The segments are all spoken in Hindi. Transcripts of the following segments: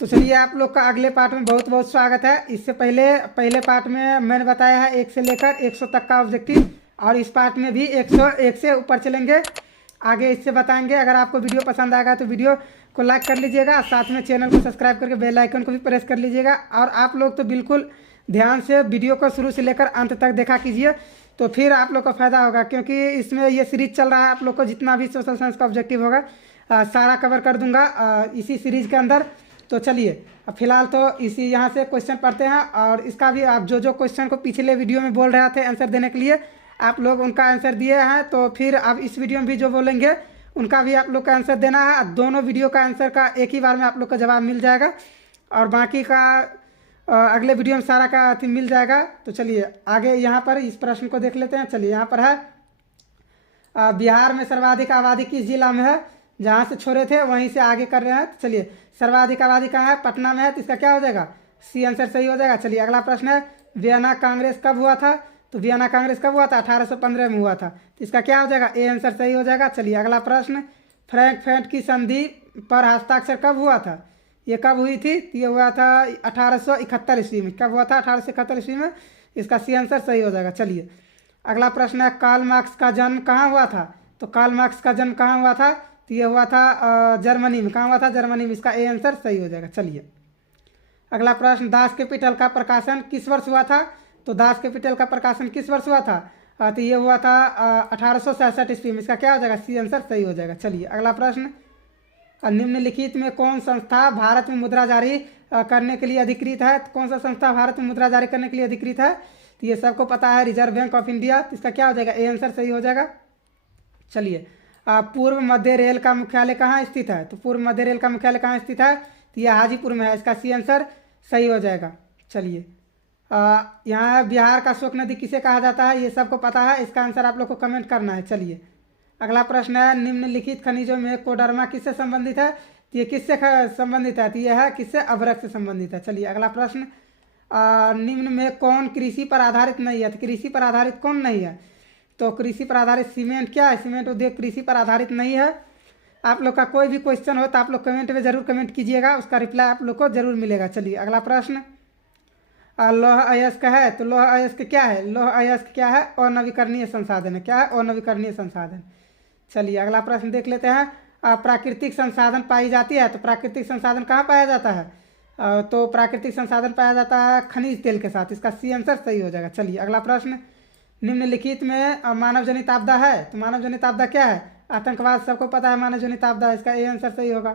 तो चलिए आप लोग का अगले पार्ट में बहुत बहुत स्वागत है। इससे पहले पहले पार्ट में मैंने बताया है 1 से लेकर 100 तक का ऑब्जेक्टिव, और इस पार्ट में भी 101 से ऊपर चलेंगे। आगे इससे बताएंगे। अगर आपको वीडियो पसंद आएगा तो वीडियो को लाइक कर लीजिएगा, साथ में चैनल को सब्सक्राइब करके बेल आइकन को भी प्रेस कर लीजिएगा। और आप लोग तो बिल्कुल ध्यान से वीडियो को शुरू से लेकर अंत तक देखा कीजिए, तो फिर आप लोग को फ़ायदा होगा, क्योंकि इसमें ये सीरीज चल रहा है। आप लोग को जितना भी सोशल साइंस का ऑब्जेक्टिव होगा सारा कवर कर दूंगा इसी सीरीज के अंदर। तो चलिए अब फिलहाल तो इसी यहाँ से क्वेश्चन पढ़ते हैं, और इसका भी आप जो जो क्वेश्चन को पिछले वीडियो में बोल रहे थे आंसर देने के लिए, आप लोग उनका आंसर दिए हैं, तो फिर अब इस वीडियो में भी जो बोलेंगे उनका भी आप लोग का आंसर देना है। दोनों वीडियो का आंसर का एक ही बार में आप लोग का जवाब मिल जाएगा, और बाकी का अगले वीडियो में सारा का मिल जाएगा। तो चलिए आगे यहाँ पर इस प्रश्न को देख लेते हैं। चलिए यहाँ पर है बिहार में सर्वाधिक आबादी किस जिला में है। जहाँ से छोड़े थे वहीं से आगे कर रहे हैं। तो चलिए सर्वाधिक आबादी कहाँ है, पटना में है, तो इसका क्या हो जाएगा, सी आंसर सही हो जाएगा। चलिए अगला प्रश्न है वियना कांग्रेस कब हुआ था। तो वियना कांग्रेस कब हुआ था, 1815 में हुआ था, तो इसका क्या हो जाएगा, ए आंसर सही हो जाएगा। चलिए अगला प्रश्न फ्रैंकफर्ट की संधि पर हस्ताक्षर कब हुआ था। ये कब हुई थी, तो ये हुआ था 1871 ईस्वी में। कब हुआ था, 1871 ईस्वी में, इसका सी आंसर सही हो जाएगा। चलिए अगला प्रश्न है कार्ल मार्क्स का जन्म कहाँ हुआ था। तो कार्ल मार्क्स का जन्म कहाँ हुआ था, तो ये हुआ था जर्मनी में। कहाँ हुआ था, जर्मनी में, इसका ए आंसर सही हो जाएगा। चलिए अगला प्रश्न दास कैपिटल का प्रकाशन किस वर्ष हुआ था। तो दास कैपिटल का प्रकाशन किस वर्ष हुआ था, तो ये हुआ था 1866 ईस्वी में, इसका क्या हो जाएगा, सी आंसर सही हो जाएगा। चलिए अगला प्रश्न निम्नलिखित में कौन संस्था भारत में मुद्रा जारी करने के लिए अधिकृत है। तो कौन सा संस्था भारत में मुद्रा जारी करने के लिए अधिकृत है, तो ये सबको पता है, रिजर्व बैंक ऑफ इंडिया। तो इसका क्या हो जाएगा, ए आंसर सही हो जाएगा। चलिए पूर्व मध्य रेल का मुख्यालय कहाँ स्थित है। तो पूर्व मध्य रेल का मुख्यालय कहाँ स्थित है, तो यह हाजीपुर में है, इसका सी आंसर सही हो जाएगा। चलिए यहाँ बिहार का शोक नदी किसे कहा जाता है, ये सबको पता है, इसका आंसर आप लोग को कमेंट करना है। चलिए अगला प्रश्न है निम्नलिखित खनिजों में कोडरमा किससे संबंधित है। तो ये किससे संबंधित है, तो यह है किससे, अभ्रक से संबंधित है। चलिए अगला प्रश्न निम्न में कौन कृषि पर आधारित नहीं है। तो कृषि पर आधारित कौन नहीं है, तो कृषि पर आधारित सीमेंट क्या है, सीमेंट उद्योग कृषि पर आधारित नहीं है। आप लोग का कोई भी क्वेश्चन हो तो आप लोग कमेंट में जरूर कमेंट कीजिएगा, उसका रिप्लाई आप लोग को जरूर मिलेगा। चलिए अगला प्रश्न लौह अयस्क है। तो लौह अयस्क क्या है, लौह अयस्क क्या है, अनवीकरणीय संसाधन है। क्या है, अनवीकरणीय संसाधन। चलिए अगला प्रश्न देख लेते हैं प्राकृतिक संसाधन पाई जाती है। तो प्राकृतिक संसाधन कहाँ पाया जाता है, तो प्राकृतिक संसाधन पाया जाता है खनिज तेल के साथ, इसका सी आंसर सही हो जाएगा। चलिए अगला प्रश्न निम्नलिखित में मानव जनित आपदा है। तो मानव जनित आपदा क्या है, आतंकवाद, सबको पता है मानव जनित आपदा, इसका ए आंसर सही होगा।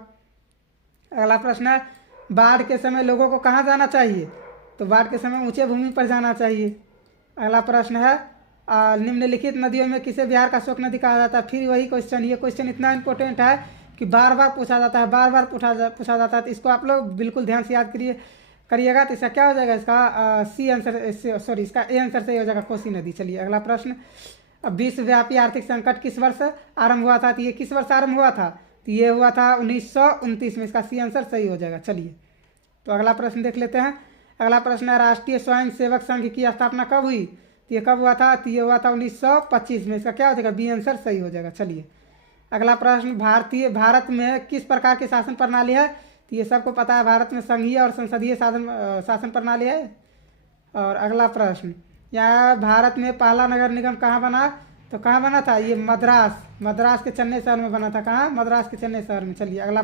अगला प्रश्न है बाढ़ के समय लोगों को कहाँ जाना चाहिए। तो बाढ़ के समय ऊंचे भूमि पर जाना चाहिए। अगला प्रश्न है निम्नलिखित नदियों में किसे बिहार का शोक नदी कहा जाता है। फिर वही क्वेश्चन, ये क्वेश्चन इतना इंपॉर्टेंट है कि बार बार पूछा जाता है, बार बार पूछा जाता है, तो इसको आप लोग बिल्कुल ध्यान से याद करिएगा। तो इसका क्या हो जाएगा, इसका सी आंसर, सॉरी इसका ए आंसर सही हो जाएगा, कोसी नदी। चलिए अगला प्रश्न विश्वव्यापी आर्थिक संकट किस वर्ष आरंभ हुआ था। तो ये किस वर्ष आरंभ हुआ था, तो ये हुआ था 1929 में, इसका सी आंसर सही हो जाएगा। चलिए तो अगला प्रश्न देख लेते हैं। अगला प्रश्न है राष्ट्रीय स्वयं सेवक संघ की स्थापना कब हुई। तो ये कब हुआ था, तो ये हुआ था 1925 में, इसका क्या हो जाएगा, बी आंसर सही हो जाएगा। चलिए अगला प्रश्न भारत में किस प्रकार की शासन प्रणाली है। तो ये सबको पता है, भारत में संघीय और संसदीय शासन प्रणाली है। और अगला प्रश्न यहाँ भारत में पहला नगर निगम कहाँ बना। तो कहाँ बना था, ये मद्रास के चेन्नई शहर में बना था। कहाँ, मद्रास के चेन्नई शहर में। चलिए अगला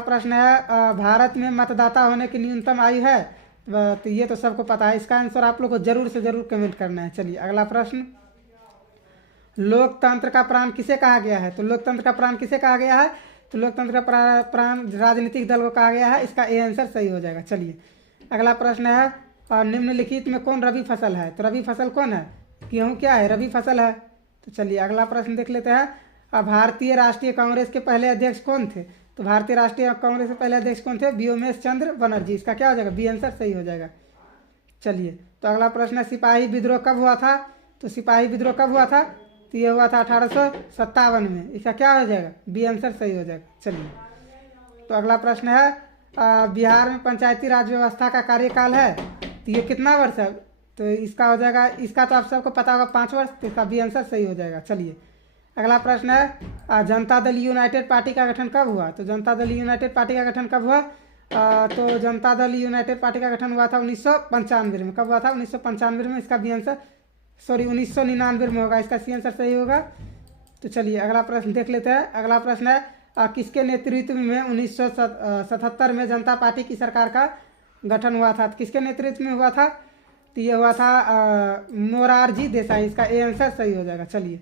प्रश्न है भारत में मतदाता होने की न्यूनतम आयु है। तो ये तो सबको पता है, इसका आंसर आप लोग को जरूर से जरूर कमेंट करना है। चलिए अगला प्रश्न लोकतंत्र का प्राण किसे कहा गया है। तो लोकतंत्र का प्राण किसे कहा गया है, तो लोकतंत्र का प्राण राजनीतिक दल को कहा गया है, इसका ए आंसर सही हो जाएगा। चलिए अगला प्रश्न है निम्नलिखित में कौन रबी फसल है। तो रबी फसल कौन है, गेहूँ क्या है, रबी फसल है। तो चलिए अगला प्रश्न देख लेते हैं भारतीय राष्ट्रीय कांग्रेस के पहले अध्यक्ष कौन थे। तो भारतीय राष्ट्रीय कांग्रेस के पहले अध्यक्ष कौन थे, व्योमेश चंद्र बनर्जी, इसका क्या हो जाएगा, बी आंसर सही हो जाएगा। चलिए तो अगला प्रश्न है सिपाही विद्रोह कब हुआ था। तो सिपाही विद्रोह कब हुआ था, तो ये हुआ था 1857 में, इसका क्या हो जाएगा, बी आंसर सही हो जाएगा। चलिए तो अगला प्रश्न है बिहार में पंचायती राज व्यवस्था का कार्यकाल है, तो ये कितना वर्ष है। तो इसका हो जाएगा, इसका तो आप सबको पता होगा 5 वर्ष, तो इसका बी आंसर सही हो जाएगा। चलिए अगला प्रश्न है जनता दल यूनाइटेड पार्टी का गठन कब हुआ? तो जनता दल यूनाइटेड पार्टी का गठन कब हुआ? तो जनता दल यूनाइटेड पार्टी का गठन हुआ था 1995 में। कब हुआ था? 1995 में। इसका बी आंसर 1999 में होगा, इसका सी आंसर सही होगा। तो चलिए अगला प्रश्न देख लेते हैं। अगला प्रश्न है किसके नेतृत्व में 1977 में जनता पार्टी की सरकार का गठन हुआ था? किसके नेतृत्व में हुआ था? तो ये हुआ था मोरारजी देसाई, इसका ए आंसर सही हो जाएगा। चलिए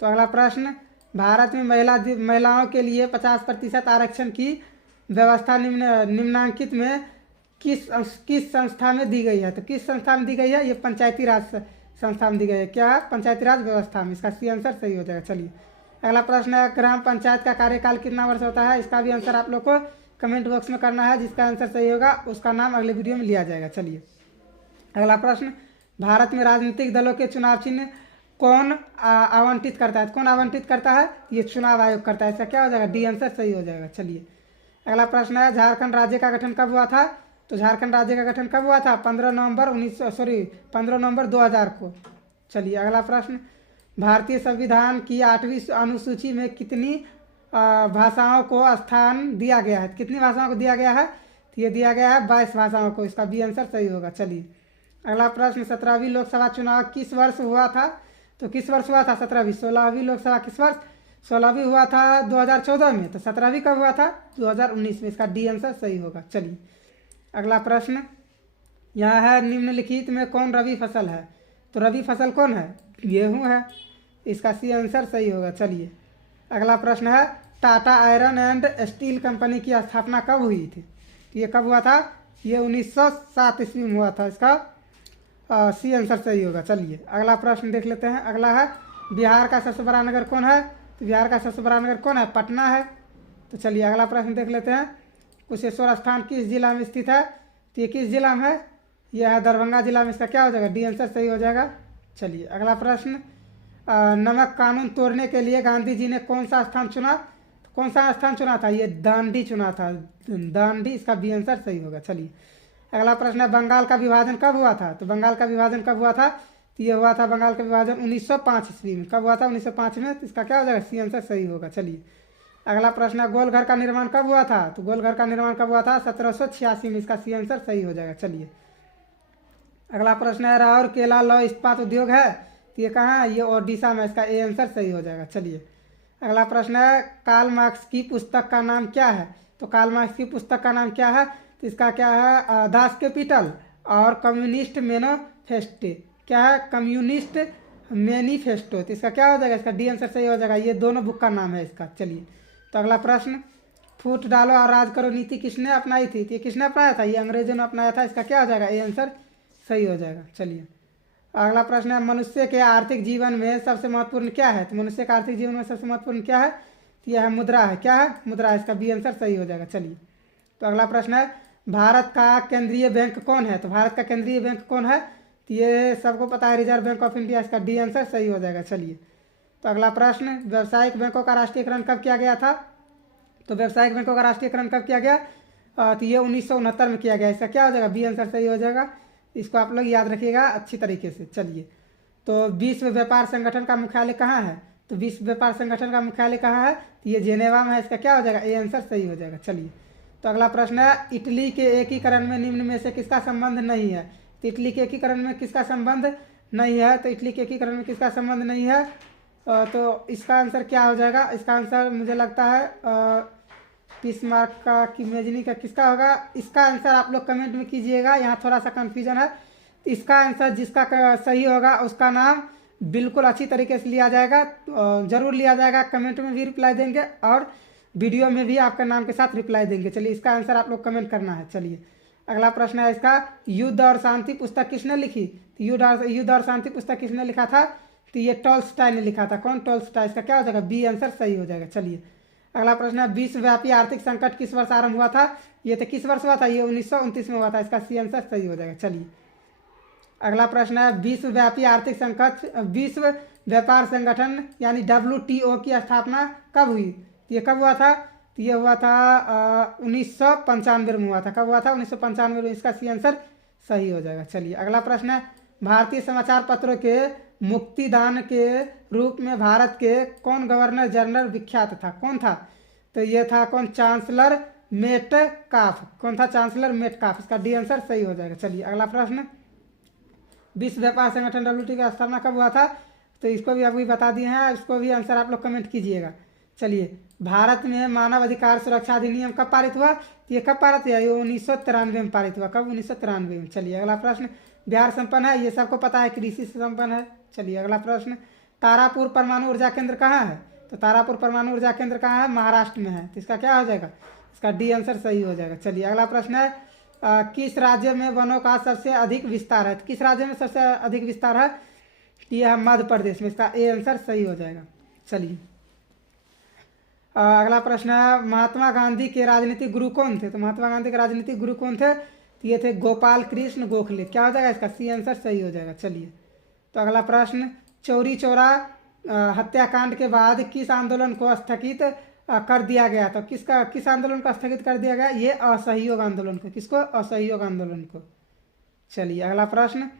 तो अगला प्रश्न, भारत में महिलाओं के लिए 50% आरक्षण की व्यवस्था निम्नांकित में किस संस्था में दी गई है? तो किस संस्था में दी गई है? ये पंचायती राज संस्था में दी गई है। क्या? पंचायती राज व्यवस्था में। इसका सी आंसर सही हो जाएगा। चलिए अगला प्रश्न है ग्राम पंचायत का कार्यकाल कितना वर्ष होता है? इसका भी आंसर आप लोग को कमेंट बॉक्स में करना है। जिसका आंसर सही होगा उसका नाम अगले वीडियो में लिया जाएगा। चलिए अगला प्रश्न, भारत में राजनीतिक दलों के चुनाव चिन्ह कौन आवंटित करता है? कौन आवंटित करता है? ये चुनाव आयोग करता है। इसका क्या हो जाएगा? डी आंसर सही हो जाएगा। चलिए अगला प्रश्न है झारखंड राज्य का गठन कब हुआ था? तो झारखंड राज्य का गठन कब हुआ था? 15 नवंबर 2000 को। चलिए अगला प्रश्न, भारतीय संविधान की 8वीं अनुसूची में कितनी भाषाओं को स्थान दिया गया है? कितनी भाषाओं को दिया गया है? तो ये दिया गया है 22 भाषाओं को। इसका बी आंसर सही होगा। चलिए अगला प्रश्न, 17वीं लोकसभा चुनाव किस वर्ष हुआ था? तो किस वर्ष हुआ था 17वीं? 16वीं लोकसभा किस वर्ष? 16वीं हुआ था 2014 में। तो 17वीं कब हुआ था? 2019 में। इसका डी आंसर सही होगा। चलिए अगला प्रश्न, यह है निम्नलिखित में कौन रबी फसल है? तो रबी फसल कौन है? गेहूँ है। इसका सी आंसर सही होगा। चलिए अगला प्रश्न है Tata iron and steel company की स्थापना कब हुई थी? ये कब हुआ था? ये 1907 ईस्वी में हुआ था। इसका सी आंसर सही होगा। चलिए अगला प्रश्न देख लेते हैं। अगला है बिहार का सबसे बड़ा नगर कौन है? तो बिहार का सबसे बड़ा नगर कौन है? पटना है। तो चलिए अगला प्रश्न देख लेते हैं। कुशेश्वर स्थान किस जिला में स्थित है? तो ये किस जिला में है? यह है दरभंगा जिला में। इसका क्या हो जाएगा? डी आंसर सही हो जाएगा। चलिए अगला प्रश्न, नमक कानून तोड़ने के लिए गांधी जी ने कौन सा स्थान चुना? तो कौन सा स्थान चुना था? ये दांडी चुना था, दांडी। इसका बी आंसर सही होगा। चलिए अगला प्रश्न है बंगाल का विभाजन कब हुआ था? तो बंगाल का विभाजन कब हुआ था? तो ये हुआ था बंगाल का विभाजन 1905 ईस्वी में। कब हुआ था? 1905 में। तो इसका क्या हो जाएगा? सी आंसर सही होगा। चलिए अगला प्रश्न है गोलघर का निर्माण कब हुआ था? तो गोलघर का निर्माण कब हुआ था? 1786 में। इसका सी आंसर सही हो जाएगा। चलिए अगला प्रश्न है राउरकेला लौह इस्पात उद्योग है? तो ये कहाँ है? ये ओडिशा में। इसका ए आंसर सही हो जाएगा। चलिए अगला प्रश्न है कार्ल मार्क्स की पुस्तक का नाम क्या है? तो कार्ल मार्क्स की पुस्तक का नाम क्या है? तो इसका क्या है? दास कैपिटल और कम्युनिस्ट मैनिफेस्टो। क्या है? Communist manifesto. तो इसका क्या हो जाएगा? इसका डी आंसर सही हो जाएगा। ये दोनों बुक का नाम है इसका। चलिए तो अगला प्रश्न, फूट डालो और राज करो नीति किसने अपनाई थी? तो ये किसने अपनाया था? ये अंग्रेजों ने अपनाया था। इसका क्या हो जाएगा? ए आंसर सही हो जाएगा। चलिए अगला प्रश्न है मनुष्य के आर्थिक जीवन में सबसे महत्वपूर्ण क्या है? तो मनुष्य के आर्थिक जीवन में सबसे महत्वपूर्ण क्या है? तो यह है मुद्रा है। क्या है? मुद्रा। इसका बी आंसर सही हो जाएगा। चलिए तो अगला प्रश्न है भारत का केंद्रीय बैंक कौन है? तो भारत का केंद्रीय बैंक कौन है? तो ये सबको पता है, रिजर्व बैंक ऑफ इंडिया। इसका डी आंसर सही हो जाएगा। चलिए तो अगला प्रश्न, व्यावसायिक बैंकों का राष्ट्रीयकरण कब किया गया था? तो व्यावसायिक बैंकों का राष्ट्रीयकरण कब किया गया? तो ये 1969 में किया गया। इसका क्या हो जाएगा? बी आंसर सही हो जाएगा। इसको आप लोग याद रखिएगा अच्छी तरीके से। चलिए तो विश्व व्यापार संगठन का मुख्यालय कहाँ है? तो विश्व व्यापार संगठन का मुख्यालय कहाँ है? तो ये जेनेवा में है। इसका क्या हो जाएगा? ए आंसर सही हो जाएगा। चलिए तो अगला प्रश्न है इटली के एकीकरण में निम्न में से किसका संबंध नहीं है? तो इटली के एकीकरण में किसका संबंध नहीं है? तो इटली के एकीकरण में किसका संबंध नहीं है? तो इसका आंसर क्या हो जाएगा? इसका आंसर मुझे लगता है बिस्मार्क का कि मेजनी का, किसका होगा? इसका आंसर आप लोग कमेंट में कीजिएगा। यहाँ थोड़ा सा कन्फ्यूजन है। इसका आंसर जिसका सही होगा उसका नाम बिल्कुल अच्छी तरीके से लिया जाएगा, जरूर लिया जाएगा। कमेंट में भी रिप्लाई देंगे और वीडियो में भी आपका नाम के साथ रिप्लाई देंगे। चलिए इसका आंसर आप लोग कमेंट करना है। चलिए अगला प्रश्न है इसका, युद्ध और शांति पुस्तक किसने लिखी? तो युद्ध और शांति पुस्तक किसने लिखा था? तो ये टॉल्स्टॉय ने लिखा था। कौन? टॉल्स्टॉय। इसका क्या हो जाएगा? बी आंसर सही हो जाएगा। चलिए अगला प्रश्न है विश्वव्यापी आर्थिक संकट किस वर्ष आरंभ हुआ था? ये तो किस वर्ष हुआ था? ये 1929 में हुआ था। इसका सी आंसर सही हो जाएगा। चलिए अगला प्रश्न है विश्वव्यापी आर्थिक संकट, विश्व व्यापार संगठन यानी WTO की स्थापना कब हुई? ये कब हुआ था? तो ये हुआ था 1995 में हुआ था। कब हुआ था? 1995 में। इसका सी आंसर सही हो जाएगा। चलिए अगला प्रश्न है भारतीय समाचार पत्रों के मुक्तिदान के रूप में भारत के कौन गवर्नर जनरल विख्यात था? कौन था? तो ये था कौन? Chancellor Metcalfe. कौन था? Chancellor Metcalfe. इसका डी आंसर सही हो जाएगा। चलिए अगला प्रश्न, विश्व व्यापार संगठन WTO की स्थापना कब हुआ था? तो इसको भी अभी बता दिए हैं, इसको भी आंसर आप लोग कमेंट कीजिएगा। चलिए, भारत में मानव अधिकार सुरक्षा अधिनियम कब पारित हुआ? तो ये कब पारित हुआ? ये 1993 में पारित हुआ। कब? 1993 में। चलिए अगला प्रश्न, बिहार संपन्न है, ये सबको पता है, कृषि से संपन्न है। चलिए अगला प्रश्न, तारापुर परमाणु ऊर्जा केंद्र कहाँ है? तो तारापुर परमाणु ऊर्जा केंद्र कहाँ है? महाराष्ट्र में है। तो इसका क्या हो जाएगा? इसका डी आंसर सही हो जाएगा। चलिए अगला प्रश्न है, किस राज्य में वनों का सबसे अधिक विस्तार है? किस राज्य में सबसे अधिक विस्तार है? यह है मध्य प्रदेश में। इसका ए आंसर सही हो जाएगा। चलिए अगला प्रश्न है, महात्मा गांधी के राजनीतिक गुरु कौन थे? तो महात्मा गांधी के राजनीतिक गुरु कौन थे? तो ये थे गोपाल कृष्ण गोखले। क्या हो जाएगा? इसका सी आंसर सही हो जाएगा। चलिए तो अगला प्रश्न, चौरी चौरा हत्याकांड के बाद किस आंदोलन को स्थगित कर दिया गया? तो किस आंदोलन को स्थगित कर दिया गया? ये असहयोग आंदोलन को। किसको? असहयोग आंदोलन को। चलिए अगला प्रश्न,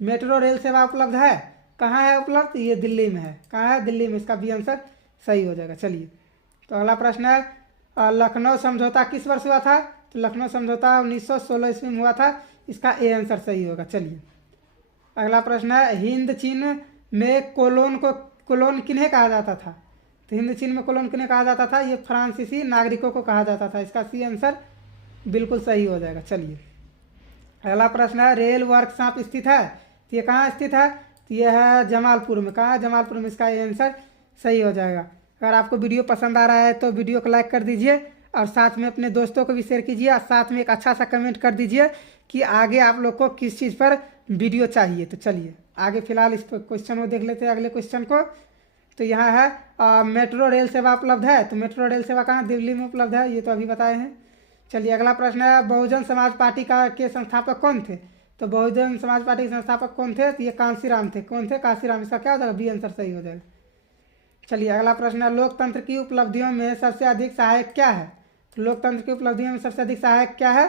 मेट्रो रेल सेवा उपलब्ध है? कहाँ है उपलब्ध? ये दिल्ली में है। कहाँ है? दिल्ली में। इसका बी आंसर सही हो जाएगा। चलिए तो अगला प्रश्न है, लखनऊ समझौता किस वर्ष हुआ था? तो लखनऊ समझौता 1916 ईस्वी में हुआ था। इसका ए आंसर सही होगा। चलिए अगला प्रश्न है, हिंद चीन में कोलोन किन्हें कहा जाता था? तो हिंद चीन में कोलोन किन्हें कहा जाता था? ये फ्रांसीसी नागरिकों को कहा जाता था। इसका सी आंसर बिल्कुल सही हो जाएगा। चलिए अगला प्रश्न है, रेल वर्कशॉप स्थित है? तो ये कहाँ स्थित है? तो ये है जमालपुर में। कहाँ है? जमालपुर में। इसका ये आंसर सही हो जाएगा। अगर आपको वीडियो पसंद आ रहा है तो वीडियो को लाइक कर दीजिए और साथ में अपने दोस्तों को भी शेयर कीजिए और साथ में एक अच्छा सा कमेंट कर दीजिए कि आगे आप लोग को किस चीज़ पर वीडियो चाहिए। तो चलिए आगे फिलहाल इस क्वेश्चन को देख लेते हैं, अगले क्वेश्चन को। तो यहाँ है, मेट्रो रेल सेवा उपलब्ध है? तो मेट्रो रेल सेवा कहाँ? दिल्ली में उपलब्ध है। ये तो अभी बताए हैं। चलिए अगला प्रश्न है, बहुजन समाज पार्टी के संस्थापक कौन थे? तो बहुजन समाज पार्टी के संस्थापक कौन थे? तो ये कांशीराम थे। कौन थे? कांशीराम। इसका क्या हो जाएगा? बी आंसर सही हो जाएगा। चलिए अगला प्रश्न है, लोकतंत्र की उपलब्धियों में सबसे अधिक सहायक क्या है? तो लोकतंत्र की उपलब्धियों में सबसे अधिक सहायक क्या है?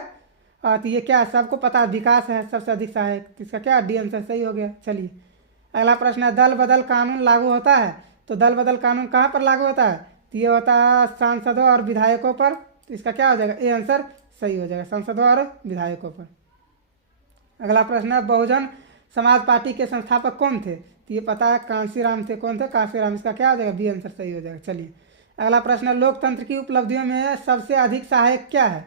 तो ये क्या है? सबको पता है, विकास है सबसे अधिक सहायक। तो इसका क्या? डी आंसर सही हो गया। चलिए अगला प्रश्न है, दल बदल कानून लागू होता है? तो दल बदल कानून कहाँ पर लागू होता है? तो ये होता है सांसदों और विधायकों पर। तो इसका क्या हो जाएगा? ए आंसर सही हो जाएगा, सांसदों और विधायकों पर। अगला प्रश्न है, बहुजन समाज पार्टी के संस्थापक कौन थे? तो ये पता है, कांशीराम थे। कौन थे? कांशीराम। इसका क्या हो जाएगा? बी आंसर सही हो जाएगा। चलिए अगला प्रश्न है, लोकतंत्र की उपलब्धियों में सबसे अधिक सहायक क्या है?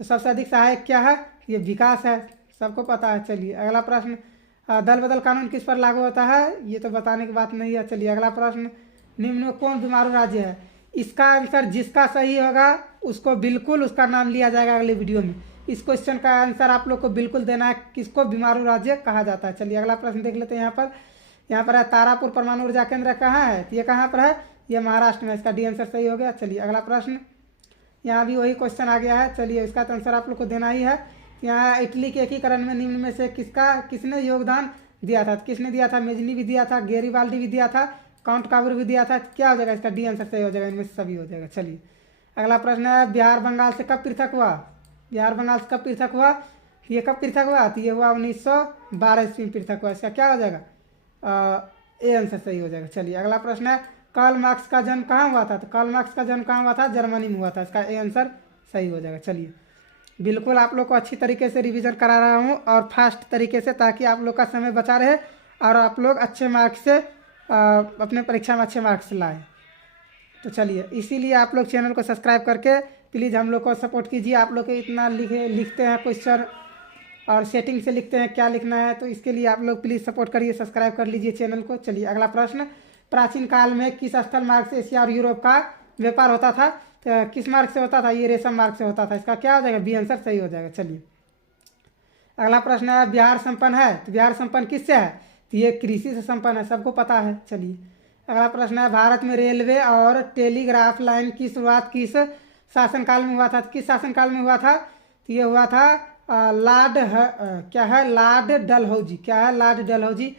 तो सबसे अधिक सहायक क्या है? ये विकास है, सबको पता है। चलिए अगला प्रश्न, दल बदल कानून किस पर लागू होता है? ये तो बताने की बात नहीं है। चलिए अगला प्रश्न, निम्न में कौन बीमारू राज्य है? इसका आंसर जिसका सही होगा उसको बिल्कुल उसका नाम लिया जाएगा अगले वीडियो में। इस क्वेश्चन का आंसर आप लोग को बिल्कुल देना है, किसको बीमारू राज्य कहा जाता है। चलिए अगला प्रश्न देख लेते हैं। यहाँ पर है, तारापुर परमाणु ऊर्जा केंद्र कहाँ है? तो ये कहाँ पर है? ये महाराष्ट्र में। इसका डी आंसर सही हो गया। चलिए अगला प्रश्न, यहाँ भी वही क्वेश्चन आ गया है। चलिए इसका तो आंसर आप लोग को देना ही है। यहाँ इटली के एकीकरण में निम्न में से किसने योगदान दिया था? किसने दिया था? मेजनी भी दिया था, गेरिबाल्डी भी दिया था, काउंट काबूर भी दिया था। क्या हो जाएगा? इसका डी आंसर सही हो जाएगा, इनमें से सभी हो जाएगा। चलिए अगला प्रश्न है, बिहार बंगाल से कब पृथक हुआ? बिहार बंगाल से कब पृथक हुआ? ये कब पृथक हुआ? तो ये हुआ 1912 ईस्वी में पृथक हुआ। इसका क्या हो जाएगा? ए आंसर सही हो जाएगा। चलिए अगला प्रश्न है, कार्ल मार्क्स का जन्म कहाँ हुआ था? तो कार्ल मार्क्स का जन्म कहाँ हुआ था? जर्मनी में हुआ था। इसका ए आंसर सही हो जाएगा। चलिए बिल्कुल आप लोग को अच्छी तरीके से रिवीजन करा रहा हूँ और फास्ट तरीके से, ताकि आप लोग का समय बचा रहे और आप लोग अच्छे मार्क्स से अपने परीक्षा में अच्छे मार्क्स लाएँ। तो चलिए इसीलिए आप लोग चैनल को सब्सक्राइब करके प्लीज़ हम लोग को सपोर्ट कीजिए। आप लोग इतना लिखते हैं क्वेश्चन और सेटिंग से लिखते हैं क्या लिखना है, तो इसके लिए आप लोग प्लीज़ सपोर्ट करिए, सब्सक्राइब कर लीजिए चैनल को। चलिए अगला प्रश्न, प्राचीन काल में किस स्थल मार्ग से एशिया और यूरोप का व्यापार होता था? तो किस मार्ग से होता था? ये रेशम मार्ग से होता था। इसका क्या हो जाएगा? बी आंसर सही हो जाएगा। चलिए अगला प्रश्न है, बिहार संपन्न है? तो बिहार संपन्न किससे है? तो ये कृषि से संपन्न है, सबको पता है। चलिए अगला प्रश्न है, भारत में रेलवे और टेलीग्राफ लाइन की शुरुआत किस शासनकाल में हुआ था? किस शासनकाल में हुआ था? तो ये हुआ था क्या है? लॉर्ड डलहौजी। क्या है? लॉर्ड डलहौजी।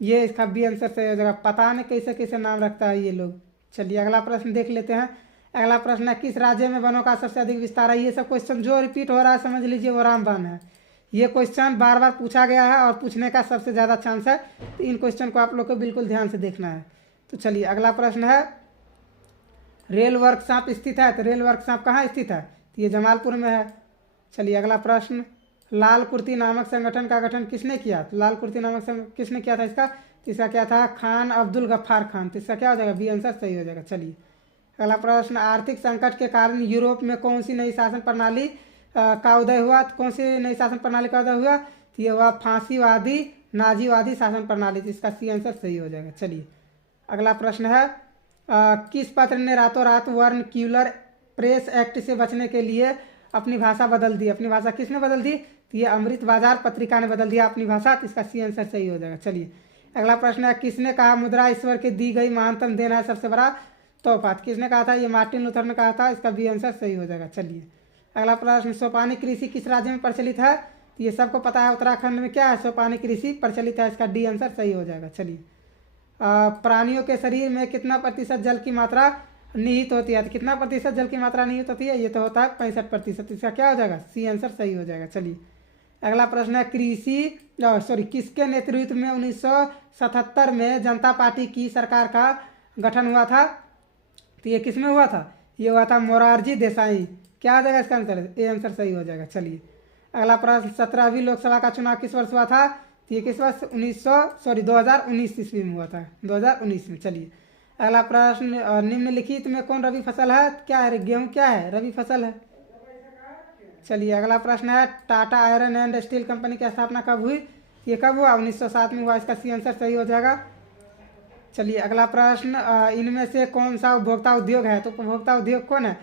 ये इसका बी आंसर सही हो जाएगा। पता नहीं कैसे कैसे नाम रखता है ये लोग। चलिए अगला प्रश्न देख लेते हैं। अगला प्रश्न है, किस राज्य में वनों का सबसे अधिक विस्तार है? ये सब क्वेश्चन जो रिपीट हो रहा है समझ लीजिए वो रामबाण है। ये क्वेश्चन बार बार पूछा गया है और पूछने का सबसे ज़्यादा चांस है, तो इन क्वेश्चन को आप लोग को बिल्कुल ध्यान से देखना है। तो चलिए अगला प्रश्न है, रेल वर्कशॉप स्थित है, तो रेल वर्कशॉप कहाँ स्थित है? तो ये जमालपुर में है। चलिए अगला प्रश्न, लाल कुर्ती नामक संगठन का गठन किसने किया? तो लाल कुर्ती नामक संगठन किसने किया था इसका? तो इसका क्या था? खान अब्दुल गफ्फार खान। तो इसका क्या हो जाएगा? बी आंसर सही हो जाएगा। चलिए अगला प्रश्न, आर्थिक संकट के कारण यूरोप में कौन सी नई शासन प्रणाली का उदय हुआ? तो कौन सी नई शासन प्रणाली का उदय हुआ? तो ये हुआ फांसीवादी नाजीवादी शासन प्रणाली। तो इसका सी आंसर सही हो जाएगा। चलिए अगला प्रश्न है, किस पत्र ने रातों रात वर्नक्यूलर प्रेस एक्ट से बचने के लिए अपनी भाषा बदल दी? अपनी भाषा किसने बदल दी? तो ये अमृत बाजार पत्रिका ने बदल दिया अपनी भाषा। तो इसका सी आंसर सही हो जाएगा। चलिए अगला प्रश्न है, किसने कहा मुद्रा ईश्वर के दी गई महानतम देन है सबसे बड़ा तोहफा? किसने कहा था? ये मार्टिन लूथर ने कहा था। इसका बी आंसर सही हो जाएगा। चलिए अगला प्रश्न, सोपानी कृषि किस राज्य में प्रचलित है? तो ये सबको पता है, उत्तराखंड में क्या है? सोपानी कृषि प्रचलित है। इसका डी आंसर सही हो जाएगा। चलिए प्राणियों के शरीर में कितना प्रतिशत जल की मात्रा निहित होती है? तो कितना प्रतिशत जल की मात्रा निहित होती है? ये तो होता है 65%। इसका क्या हो जाएगा? सी आंसर सही हो जाएगा। चलिए अगला प्रश्न है, किसके नेतृत्व में 1977 में जनता पार्टी की सरकार का गठन हुआ था? तो ये किस में हुआ था? ये हुआ था मोरारजी देसाई। क्या हो जाएगा इसका आंसर? ए आंसर सही हो जाएगा। चलिए अगला प्रश्न, 17वीं लोकसभा का चुनाव किस वर्ष हुआ था? तो ये किस वर्ष? 2019 ईस्वी में हुआ था, 2019 में। चलिए अगला प्रश्न, निम्नलिखित में कौन रबी फसल है? क्या है? गेहूँ क्या है? रबी फसल है। चलिए अगला प्रश्न है, Tata iron and steel company की स्थापना कब हुई? ये कब हुआ? 1907 में हुआ। इसका सी आंसर सही हो जाएगा। चलिए अगला प्रश्न, इनमें से कौन सा उपभोक्ता उद्योग है? तो उपभोक्ता उद्योग कौन है?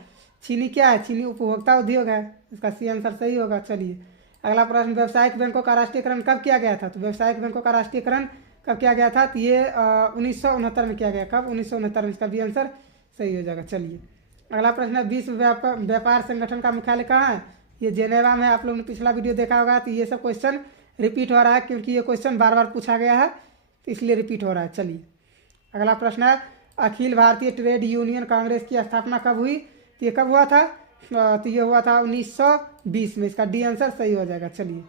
चीनी क्या है? चीनी उपभोक्ता उद्योग है। इसका सी आंसर सही होगा। चलिए अगला प्रश्न, व्यावसायिक बैंकों का राष्ट्रीयकरण कब किया गया था? तो व्यावसायिक बैंकों का राष्ट्रीयकरण कब किया गया था? तो ये 1969 में किया गया। कब? 1969 में। इसका भी आंसर सही हो जाएगा। चलिए अगला प्रश्न है, विश्व व्यापार संगठन का मुख्यालय कहाँ है? ये जेनेवा में। आप लोगों ने पिछला वीडियो देखा होगा। तो ये सब क्वेश्चन रिपीट हो रहा है क्योंकि ये क्वेश्चन बार बार पूछा गया है, तो इसलिए रिपीट हो रहा है। चलिए अगला प्रश्न है, अखिल भारतीय ट्रेड यूनियन कांग्रेस की स्थापना कब हुई? तो ये कब हुआ था? तो ये हुआ था 1920 में। इसका डी आंसर सही हो जाएगा। चलिए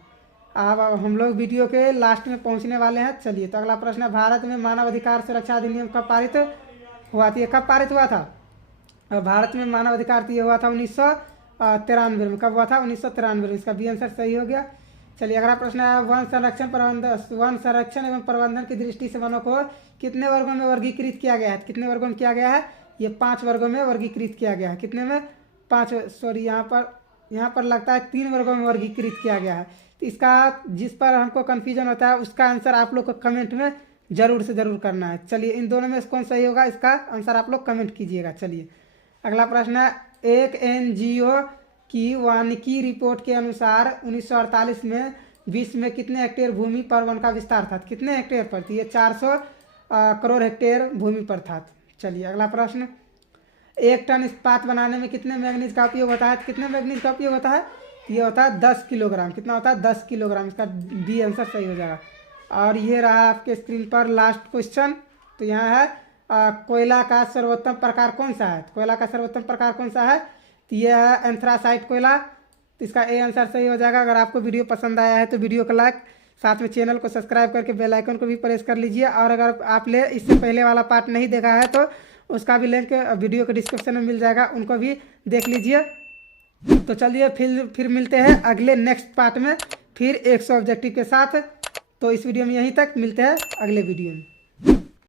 अब हम लोग वीडियो के लास्ट में पहुंचने वाले हैं। चलिए तो अगला प्रश्न है, भारत में मानव अधिकार सुरक्षा अधिनियम कब पारित हुआ था? ये कब पारित हुआ था? भारत में मानव अधिकार ये हुआ था 1993 में। कब हुआ था? 1993 में। इसका बी आंसर सही हो गया। चलिए अगला प्रश्न है, वन संरक्षण एवं प्रबंधन की दृष्टि से वनों को कितने वर्गों में वर्गीकृत किया गया है? कितने वर्गों में किया गया है? ये 5 वर्गों में वर्गीकृत किया गया है। कितने में? 5। सॉरी यहाँ पर लगता है 3 वर्गों में वर्गीकृत किया गया है। तो इसका जिस पर हमको कन्फ्यूजन होता है उसका आंसर आप लोग को कमेंट में जरूर से ज़रूर करना है। चलिए इन दोनों में से कौन सही होगा, इसका आंसर आप लोग कमेंट कीजिएगा। चलिए अगला प्रश्न है, एक एनजीओ की वानिकी रिपोर्ट के अनुसार 1948 में विश्व में कितने हेक्टेयर भूमि पर वन का विस्तार था? कितने हेक्टेयर पर? ये 400 करोड़ हेक्टेयर भूमि पर था। चलिए अगला प्रश्न, 1 टन इस्पात बनाने में कितने मैग्नीज का उपयोग होता है? कितने मैग्नीज का उपयोग होता है? ये होता है 10 किलोग्राम। कितना होता है? 10 किलोग्राम। इसका बी आंसर सही हो जाएगा। और ये रहा आपके स्क्रीन पर लास्ट क्वेश्चन। तो यहाँ है, कोयला का सर्वोत्तम प्रकार कौन सा है? कोयला का सर्वोत्तम प्रकार कौन सा है? तो ये है एंथ्रासाइट कोयला। तो इसका ए आंसर सही हो जाएगा। अगर आपको वीडियो पसंद आया है तो वीडियो को लाइक, साथ में चैनल को सब्सक्राइब करके बेल आइकन को भी प्रेस कर लीजिए। और अगर आपने इससे पहले वाला पार्ट नहीं देखा है तो उसका भी लिंक वीडियो के डिस्क्रिप्शन में मिल जाएगा, उनको भी देख लीजिए। तो चलिए फिर मिलते हैं अगले नेक्स्ट पार्ट में, फिर 100 ऑब्जेक्टिव के साथ। तो इस वीडियो में यहीं तक, मिलते हैं अगले वीडियो में।